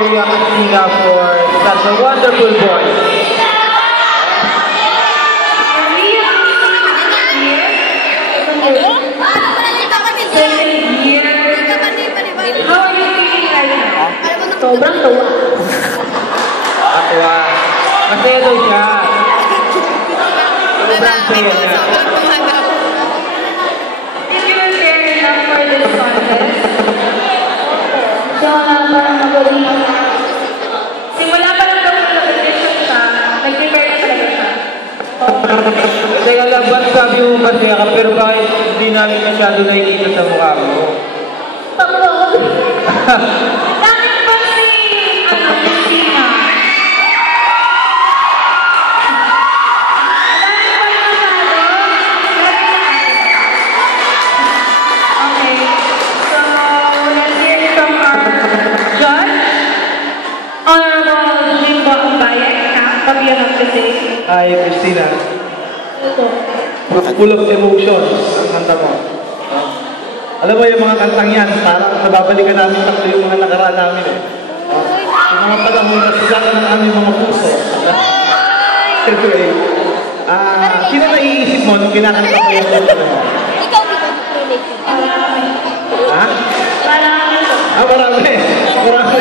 Maria Cristina for such a wonderful voice. Sobrang tuwa. Tuwa. Masaya daw siya. Sobrang saya niya. Did you prepare enough for this contest? Siya parang magaling. Simula pa lang daw sa competition siya, nag-prepare na talaga siya. Kaya laban sabi mo masaya ka, pero bakit hindi namin masyado nakikita sa mukha mo? Pagod. Bakit ba si, Christina? Bakit ba yung masyado? Okay. So, let's hear it from our judge. Honorable Jimbo Ambayan, what do you have to say? Hi, Christina. Full of emotions ang kanta mo. Alam mo yung mga kantang yan, parang nababalikan namin takto yung mga nakaraan namin eh. Yung mga panahon na silakan ng aming mga puso. Anyway, sino naiisip mo nung kinakanta mo yung kanta mo? Ikaw, Ha? Marami. Marami.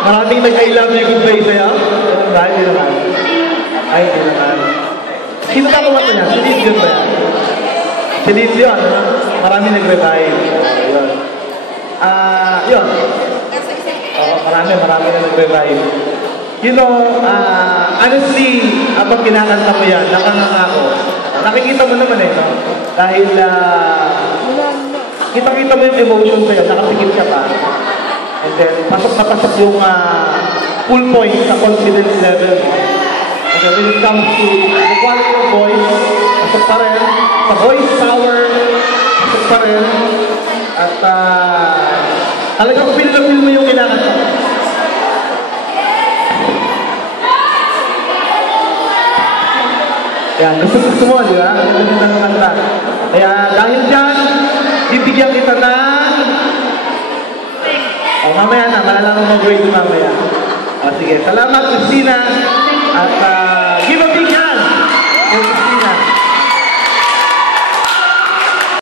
Maraming nag-I love you goodbye sa'yo? Dahil hindi naman. Ay, hindi naman. Sino ka kumanta niya? Si Liz ba yan? Si Liz yun. Marami nag-revive. Yun. Yun. Marami na nag-revive. You know, honestly, habang kinakanta mo yan, nakanganga ko. Nakikita mo naman eh, no? Dahil, kita-kita mo yung emotion sa'yo, nakapikit ka pa. And then, pasok na pasok yung full point sa confidence level. And then, when it comes to the quality of voice, pasok pa rin. Sa voice power, pasok pa rin. At talagang feel na feel mo yung kinakanta. Yan, gusto mo, di ba? Gusto mo ng kanta. Kaya dahil dyan, bibigyan kita ng... mamaya na, malalaman mo grade mamaya. Sige, salamat Christina. At